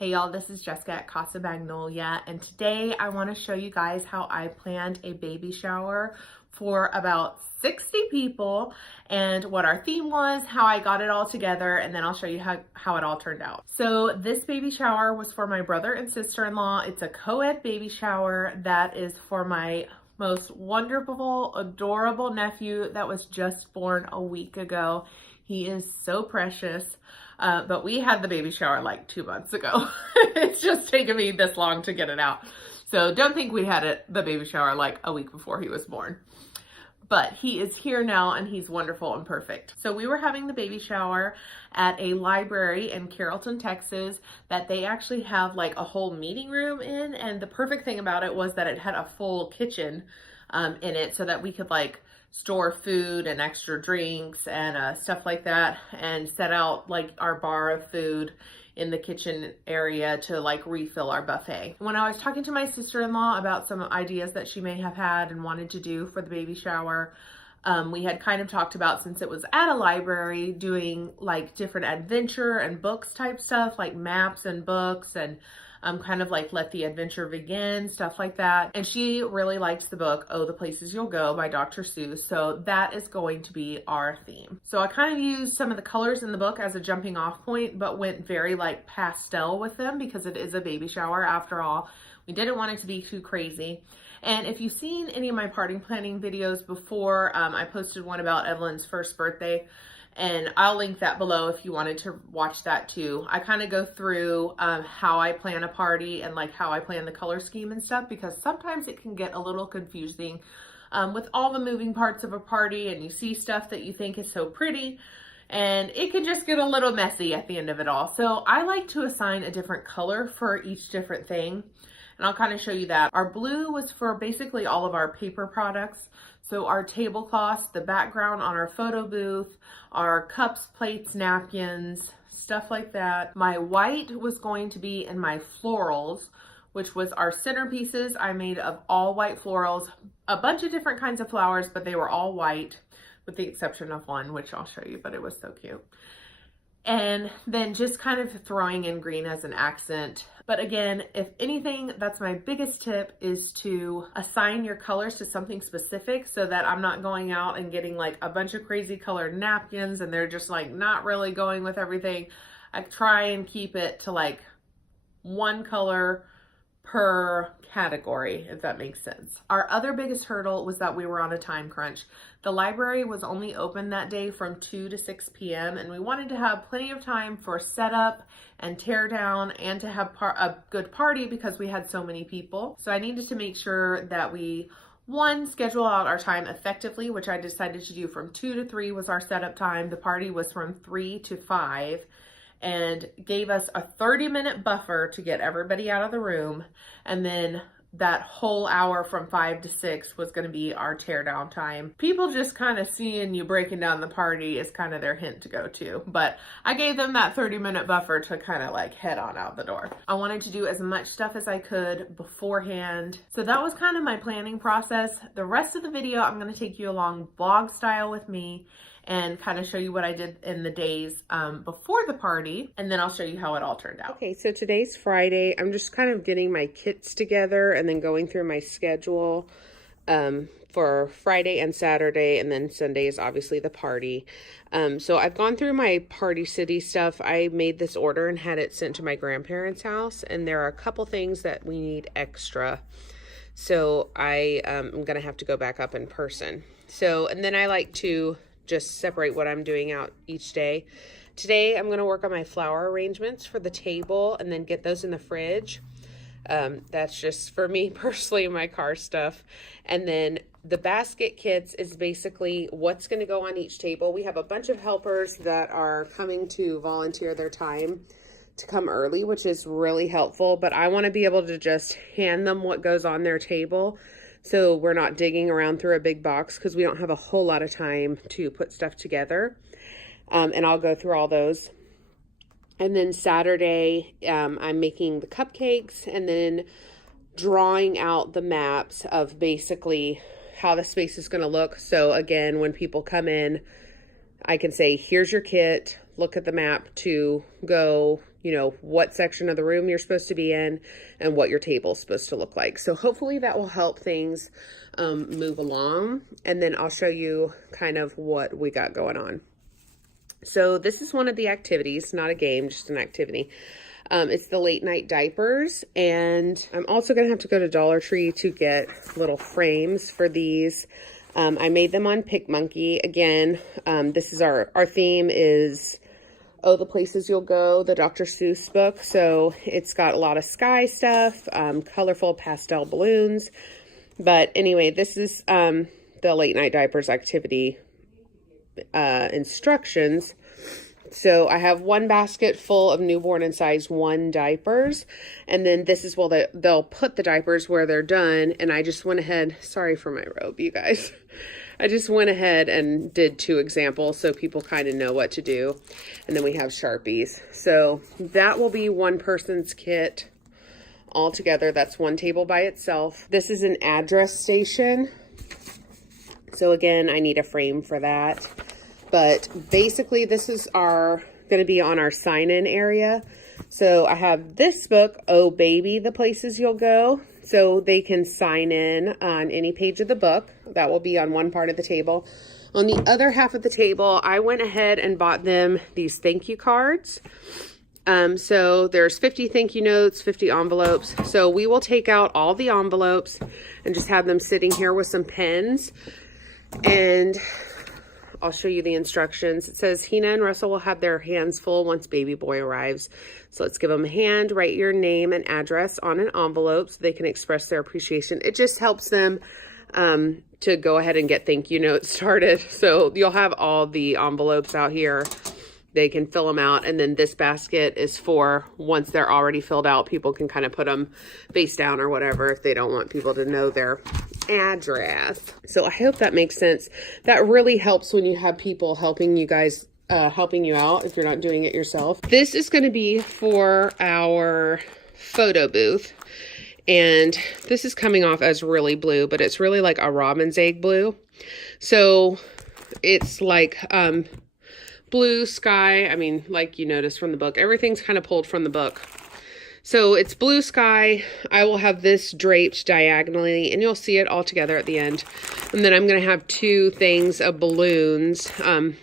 Hey y'all, this is Jessica at Casa Magnolia, and today I want to show you guys how I planned a baby shower for about 60 people and what our theme was, how I got it all together, and then I'll show you how it all turned out. So this baby shower was for my brother and sister-in-law. It's a co-ed baby shower that is for my most wonderful, adorable nephew that was just born a week ago. He is so precious. But we had the baby shower like 2 months ago. It's just taken me this long to get it out. So don't think we had the baby shower like a week before he was born. But he is here now and he's wonderful and perfect. So we were having the baby shower at a library in Carrollton, Texas, that they actually have like a whole meeting room in. And the perfect thing about it was that it had a full kitchen in it so that we could like store food and extra drinks and stuff like that, and set out like our bar of food in the kitchen area to like refill our buffet. When I was talking to my sister-in-law about some ideas that she may have had and wanted to do for the baby shower, we had kind of talked about, since it was at a library, doing like different adventure and books type stuff, like maps and books, and kind of like let the adventure begin, stuff like that. And she really likes the book, Oh, the Places You'll Go by Dr. Seuss. So that is going to be our theme. So I kind of used some of the colors in the book as a jumping off point, but went very like pastel with them because it is a baby shower after all. We didn't want it to be too crazy. And if you've seen any of my party planning videos before, I posted one about Evelyn's first birthday, and I'll link that below if you wanted to watch that too. I kind of go through how I plan a party and like how I plan the color scheme and stuff, because sometimes it can get a little confusing with all the moving parts of a party, and you see stuff that you think is so pretty, and it can just get a little messy at the end of it all. So I like to assign a different color for each different thing, and I'll kind of show you that. Our blue was for basically all of our paper products. So our tablecloths, the background on our photo booth, our cups, plates, napkins, stuff like that. My white was going to be in my florals, which was our centerpieces. I made of all white florals, a bunch of different kinds of flowers, but they were all white with the exception of one, which I'll show you, but it was so cute. And then just kind of throwing in green as an accent. But again, if anything, that's my biggest tip, is to assign your colors to something specific so that I'm not going out and getting like a bunch of crazy colored napkins and they're just like not really going with everything. I try and keep it to like one color per category, if that makes sense. Our other biggest hurdle was that we were on a time crunch. The library was only open that day from 2 to 6 p.m. and we wanted to have plenty of time for setup and tear down and to have a good party because we had so many people. So I needed to make sure that we, one, schedule out our time effectively, which I decided to do from 2 to 3 was our setup time. The party was from 3 to 5. And gave us a 30-minute buffer to get everybody out of the room. And then that whole hour from 5 to 6 was going to be our tear down time. People just kind of seeing you breaking down the party is kind of their hint to go to. But I gave them that 30-minute buffer to kind of like head on out the door. I wanted to do as much stuff as I could beforehand. So that was kind of my planning process. The rest of the video, I'm going to take you along vlog style with me and kind of show you what I did in the days before the party, and then I'll show you how it all turned out. Okay, so today's Friday. I'm just kind of getting my kits together and then going through my schedule for Friday and Saturday, and then Sunday is obviously the party. So I've gone through my Party City stuff. I made this order and had it sent to my grandparents' house, and there are a couple things that we need extra. So I am going to have to go back up in person. So, and then I like to just separate what I'm doing out each day. Today, I'm going to work on my flower arrangements for the table and then get those in the fridge. That's just for me personally, my car stuff. And then the basket kits is basically what's going to go on each table. We have a bunch of helpers that are coming to volunteer their time to come early, which is really helpful. But I want to be able to just hand them what goes on their table, so we're not digging around through a big box, because we don't have a whole lot of time to put stuff together. And I'll go through all those. And then Saturday, I'm making the cupcakes and then drawing out the maps of basically how the space is going to look. So again, when people come in, I can say, here's your kit, look at the map to go you know, what section of the room you're supposed to be in and what your table is supposed to look like. So hopefully that will help things move along. And then I'll show you kind of what we got going on. So this is one of the activities, not a game, just an activity. It's the late night diapers, and I'm also going to have to go to Dollar Tree to get little frames for these. I made them on PicMonkey. Again, this is our theme is, oh, the places you'll go, the Dr. Seuss book. So it's got a lot of sky stuff, colorful pastel balloons. But anyway, this is the late night diapers activity instructions. So I have one basket full of newborn and size 1 diapers, and then this is where they'll put the diapers where they're done. And I just went ahead, sorry for my robe, you guys. I just went ahead and did 2 examples so people kind of know what to do. And then we have Sharpies. So that will be one person's kit altogether. That's one table by itself. This is an address station. So again, I need a frame for that. But basically, this is going to be on our sign-in area. So I have this book, Oh Baby, the Places You'll Go. So they can sign in on any page of the book. That will be on one part of the table. On the other half of the table, I went ahead and bought them these thank you cards. So there's 50 thank you notes, 50 envelopes. So we will take out all the envelopes and just have them sitting here with some pens. And I'll show you the instructions. It says Hina and Russell will have their hands full once baby boy arrives. So let's give them a hand, write your name and address on an envelope so they can express their appreciation. It just helps them to go ahead and get thank you notes started. So you'll have all the envelopes out here. They can fill them out. And then this basket is for once they're already filled out, people can kind of put them face down or whatever if they don't want people to know their address. So I hope that makes sense. That really helps when you have people helping you guys, helping you out if you're not doing it yourself. This is going to be for our photo booth. And this is coming off as really blue, but it's really like a robin's egg blue. So it's like, blue sky. I mean, like you noticed from the book, everything's kind of pulled from the book. So it's blue sky. I will have this draped diagonally, and you'll see it all together at the end. And then I'm going to have 2 things of balloons, one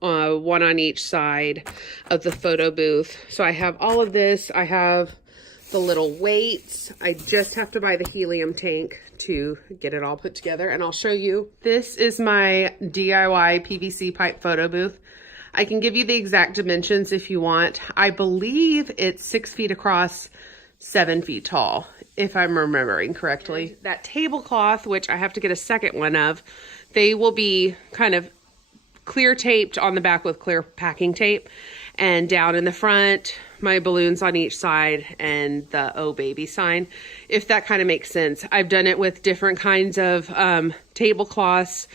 on each side of the photo booth. So I have all of this. I have the little weights. I just have to buy the helium tank to get it all put together, and I'll show you. This is my DIY PVC pipe photo booth. I can give you the exact dimensions if you want. I believe it's 6 feet across, 7 feet tall, if I'm remembering correctly. That tablecloth, which I have to get a second one of, they will be kind of clear taped on the back with clear packing tape. And down in the front, my balloons on each side and the Oh Baby sign, if that kind of makes sense. I've done it with different kinds of tablecloths,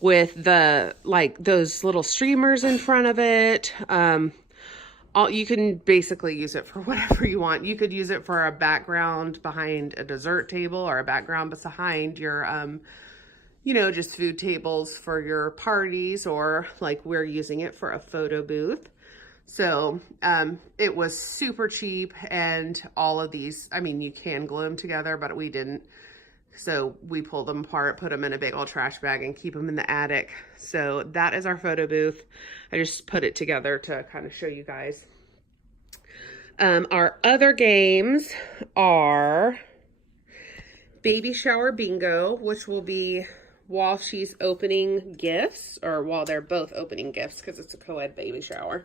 with the, like those little streamers in front of it. You can basically use it for whatever you want. You could use it for a background behind a dessert table or a background behind your, you know, just food tables for your parties, or like we're using it for a photo booth. So it was super cheap, and all of these, I mean, you can glue them together, but we didn't. So we pull them apart, put them in a big old trash bag, and keep them in the attic. So that is our photo booth. I just put it together to kind of show you guys. Our other games are baby shower bingo, which will be while she's opening gifts, or while they're both opening gifts, because it's a co-ed baby shower.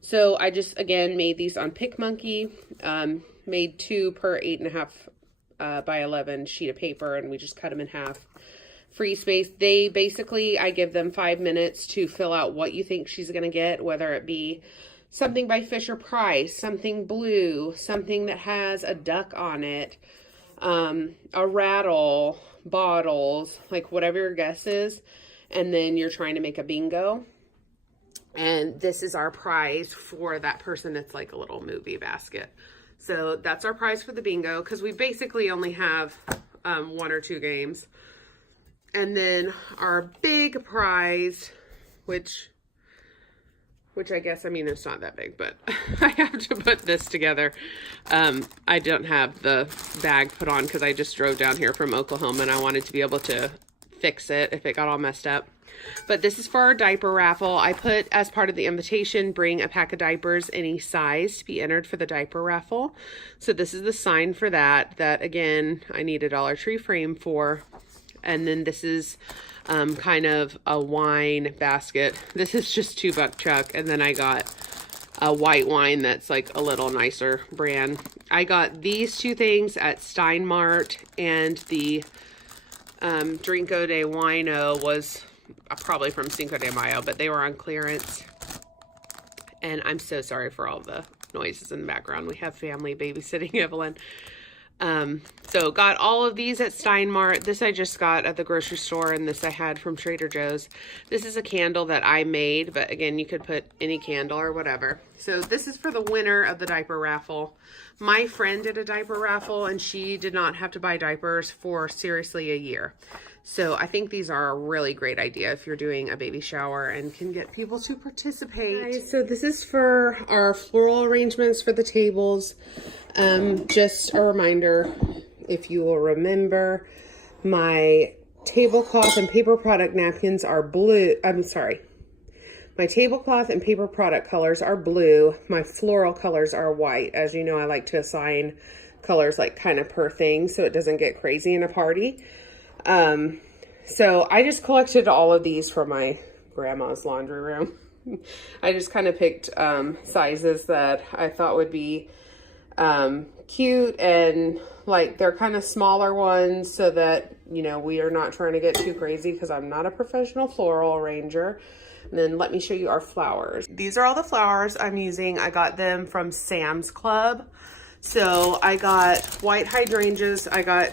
So I just, again, made these on PicMonkey, made 2 per 8.5 by 11 sheet of paper, and we just cut them in half. Free space. They basically, I give them 5 minutes to fill out what you think she's going to get, whether it be something by Fisher Price, something blue, something that has a duck on it, a rattle, bottles, like whatever your guess is. And then you're trying to make a bingo. And this is our prize for that person. It's like a little movie basket. So that's our prize for the bingo, because we basically only have 1 or 2 games. And then our big prize, which which I guess, I mean, it's not that big, but I have to put this together. I don't have the bag put on because I just drove down here from Oklahoma and I wanted to be able to fix it if it got all messed up. But this is for our diaper raffle. I put as part of the invitation, bring a pack of diapers any size to be entered for the diaper raffle. So this is the sign for that again, I need a Dollar Tree frame for. And then this is kind of a wine basket. This is just $2 Chuck. And then I got a white wine that's like a little nicer brand. I got these two things at Stein Mart, and the Drinko de Wino was probably from Cinco de Mayo, but they were on clearance. And I'm so sorry for all the noises in the background. We have family babysitting Evelyn. So got all of these at Stein Mart. This I just got at the grocery store, and this I had from Trader Joe's. This is a candle that I made, but again, you could put any candle or whatever. So this is for the winner of the diaper raffle. My friend did a diaper raffle, and she did not have to buy diapers for seriously a year. So I think these are a really great idea if you're doing a baby shower and can get people to participate. Guys, so this is for our floral arrangements for the tables. Just a reminder, if you will remember, my tablecloth and paper product napkins are blue. I'm sorry. My tablecloth and paper product colors are blue. My floral colors are white. As you know, I like to assign colors like kind of per thing so it doesn't get crazy in a party. So I just collected all of these from my grandma's laundry room. I just kind of picked sizes that I thought would be cute, and like they're kind of smaller ones so that, you know, we are not trying to get too crazy because I'm not a professional floral arranger. And then let me show you our flowers. These are all the flowers I'm using. I got them from Sam's Club. So I got white hydrangeas. I got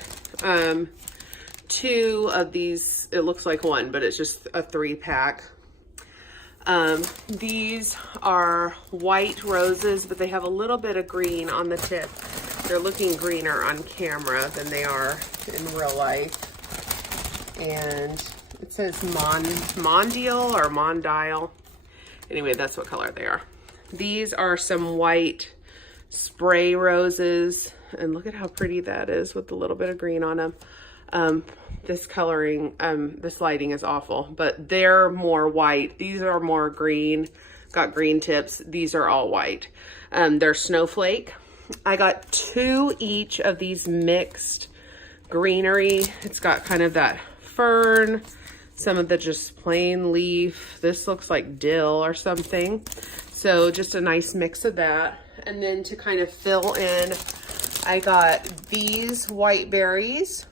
two of these. It looks like one, but it's just a 3-pack. These are white roses, but they have a little bit of green on the tip. They're looking greener on camera than they are in real life. And it says Mondial or Mondial. Anyway, that's what color they are. These are some white spray roses, and look at how pretty that is with a little bit of green on them. This coloring, this lighting is awful, but they're more white. These are more green, got green tips. These are all white. They're snowflake. I got 2 each of these mixed greenery. It's got kind of that fern, some of the just plain leaf. This looks like dill or something. So just a nice mix of that. And then to kind of fill in, I got these white berries.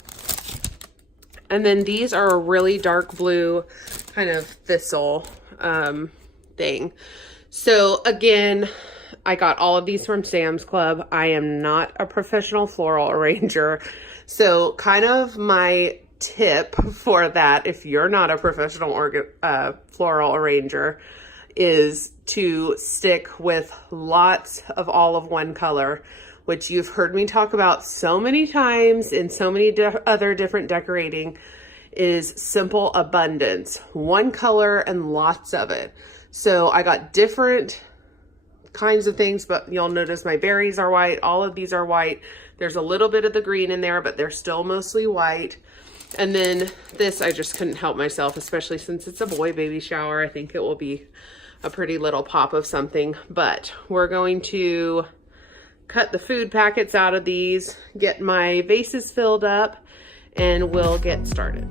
And then these are a really dark blue kind of thistle thing. So again, I got all of these from Sam's Club. I am not a professional floral arranger. So kind of my tip for that, if you're not a professional floral arranger, is to stick with lots of all of one color, which you've heard me talk about so many times in so many other different decorating, is simple abundance. One color and lots of it. So I got different kinds of things, but you'll notice my berries are white. All of these are white. There's a little bit of the green in there, but they're still mostly white. And then this, I just couldn't help myself, especially since it's a boy baby shower. I think it will be a pretty little pop of something, but we're going to cut the food packets out of these, get my vases filled up, and we'll get started.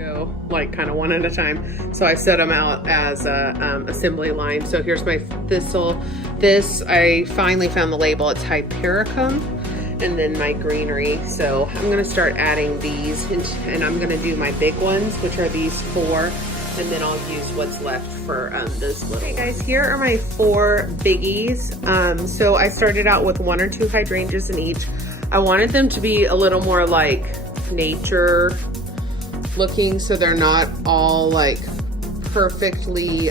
go like kind of one at a time. So I set them out as a assembly line. So here's my thistle. This, I finally found the label. It's Hypericum. And then my greenery. So I'm gonna start adding these, and I'm gonna do my big ones, which are these 4, and then I'll use what's left for those little. Okay guys, here are my 4 biggies. So I started out with 1 or 2 hydrangeas in each. I wanted them to be a little more like nature looking, so they're not all like perfectly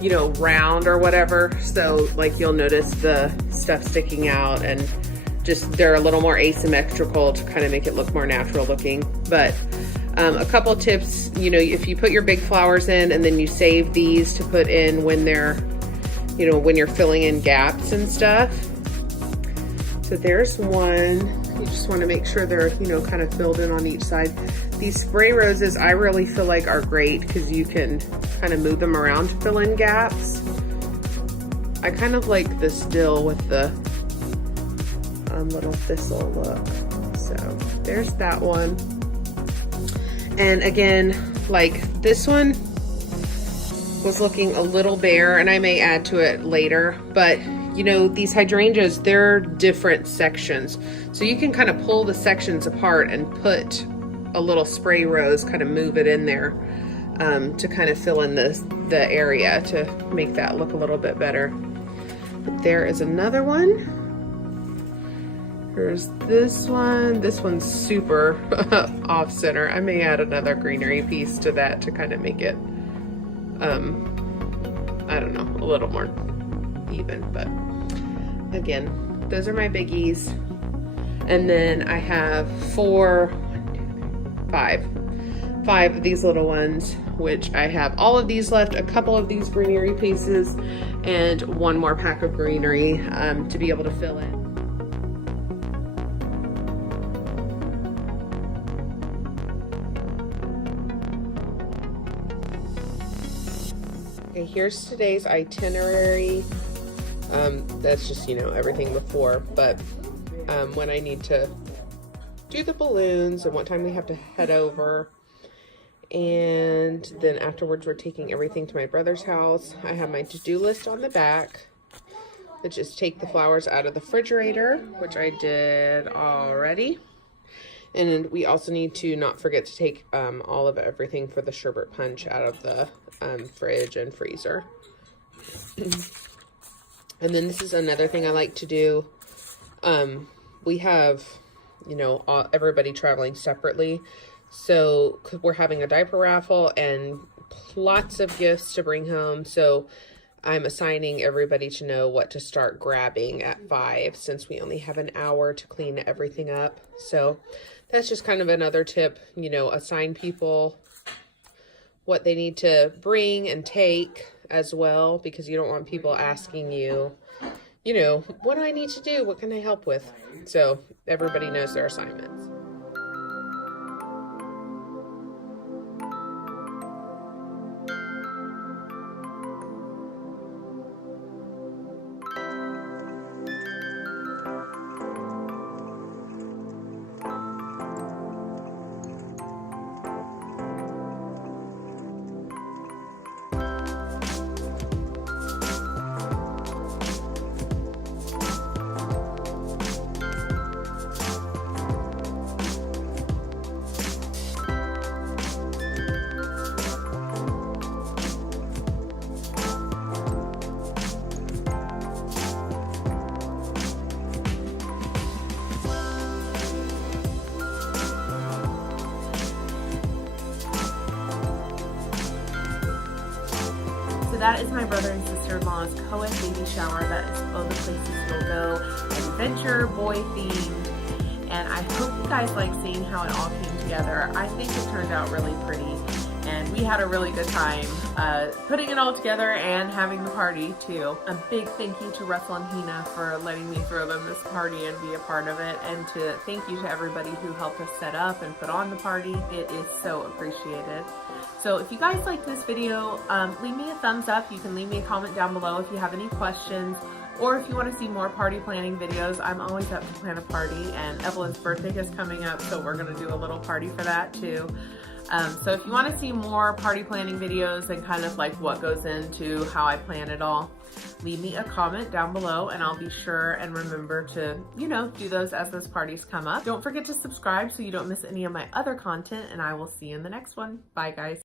you know, round or whatever. So like you'll notice the stuff sticking out, and just they're a little more asymmetrical to kind of make it look more natural looking. But a couple tips, you know, if you put your big flowers in and then you save these to put in when they're, you know, when you're filling in gaps and stuff. So there's one. You just want to make sure they're, you know, kind of filled in on each side. These spray roses I really feel like are great because you can kind of move them around to fill in gaps. I kind of like this dill with the little thistle look. So there's that one. And again, like this one was looking a little bare, and I may add to it later, but you know, these hydrangeas, they're different sections. So you can kind of pull the sections apart and put a little spray rose, kind of move it in there to kind of fill in the area to make that look a little bit better. But there is another one. There's this one. This one's super off center. I may add another greenery piece to that to kind of make it, I don't know, a little more even. But again, those are my biggies. And then I have 5 of these little ones, which I have all of these left, a couple of these greenery pieces, and 1 more pack of greenery to be able to fill in. Okay, here's today's itinerary. That's just, you know, everything before, but when I need to do the balloons and what time we have to head over. And then afterwards we're taking everything to my brother's house. I have my to-do list on the back, which is take the flowers out of the refrigerator, which I did already. And we also need to not forget to take all of everything for the sherbet punch out of the fridge and freezer. And then this is another thing I like to do. We have, you know, everybody traveling separately. So we're having a diaper raffle and lots of gifts to bring home. So I'm assigning everybody to know what to start grabbing at 5, since we only have an hour to clean everything up. So that's just kind of another tip, you know, assign people what they need to bring and take as well, because you don't want people asking you, you know, what do I need to do? What can I help with? So everybody knows their assignments. So that is my brother and sister-in-law's co-ed baby shower. That is all the places you'll go. Adventure, boy themed. And I hope you guys like seeing how it all came together. I think it turned out really pretty. And we had a really good time putting it all together and having the party too. A big thank you to Russell and Hina for letting me throw them this party and be a part of it. And to thank you to everybody who helped us set up and put on the party. It is so appreciated. So if you guys like this video, leave me a thumbs up. You can leave me a comment down below if you have any questions, Or if you want to see more party planning videos, I'm always up to plan a party, and Evelyn's birthday is coming up, so we're going to do a little party for that too. So if you want to see more party planning videos and kind of like what goes into how I plan it all, leave me a comment down below and I'll be sure and remember to, you know, do those as those parties come up. Don't forget to subscribe so you don't miss any of my other content, and I will see you in the next one. Bye guys.